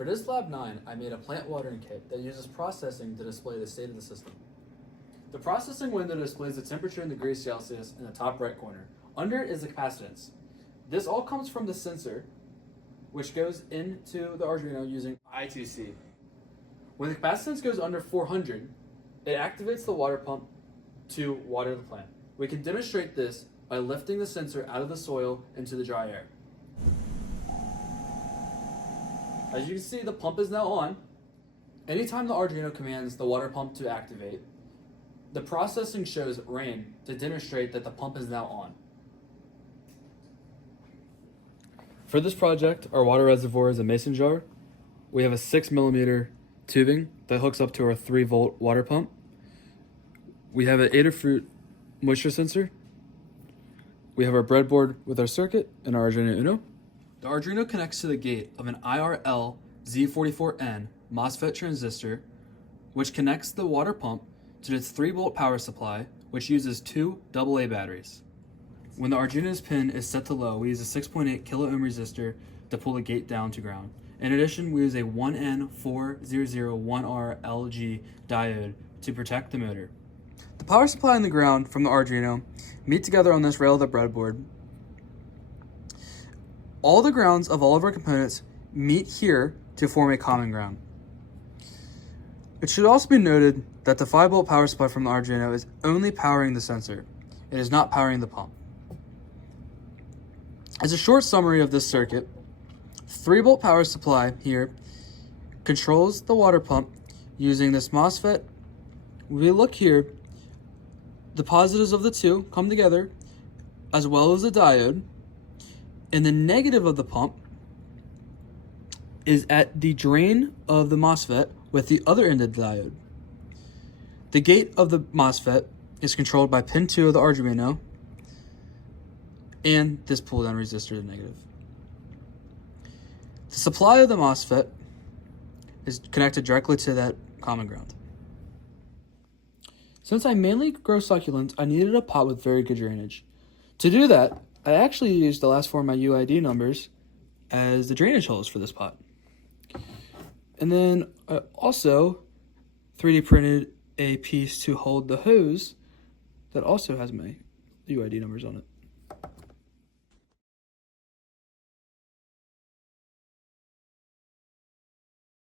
For this Lab 9, I made a plant watering kit that uses processing to display the state of the system. The processing window displays the temperature in degrees Celsius in the top right corner. Under it is the capacitance. This all comes from the sensor, which goes into the Arduino using I2C. When the capacitance goes under 400, it activates the water pump to water the plant. We can demonstrate this by lifting the sensor out of the soil into the dry air. As you can see, the pump is now on. Anytime the Arduino commands the water pump to activate, the processing shows rain to demonstrate that the pump is now on. For this project, our water reservoir is a mason jar. We have a 6mm tubing that hooks up to our 3-volt water pump. We have an Adafruit moisture sensor. We have our breadboard with our circuit and our Arduino Uno. The Arduino connects to the gate of an IRL Z44N MOSFET transistor, which connects the water pump to its 3-volt power supply, which uses 2 AA batteries. When the Arduino's pin is set to low, we use a 6.8 kilo ohm resistor to pull the gate down to ground. In addition, we use a 1N4001R diode to protect the motor. The power supply and the ground from the Arduino meet together on this rail of the breadboard. All the grounds of all of our components meet here to form a common ground. It should also be noted that the 5-volt power supply from the Arduino is only powering the sensor. It is not powering the pump. As a short summary of this circuit, 3-volt power supply here controls the water pump using this MOSFET. When we look here, the positives of the two come together, as well as the diode, and the negative of the pump is at the drain of the MOSFET with the other end of the diode. The gate of the MOSFET is controlled by pin 2 of the Arduino and this pull down resistor is negative. The supply of the MOSFET is connected directly to that common ground. Since I mainly grow succulents, I needed a pot with very good drainage. To do that, I actually used the last 4 of my UID numbers as the drainage holes for this pot. And then I also 3D printed a piece to hold the hose that also has my UID numbers on it.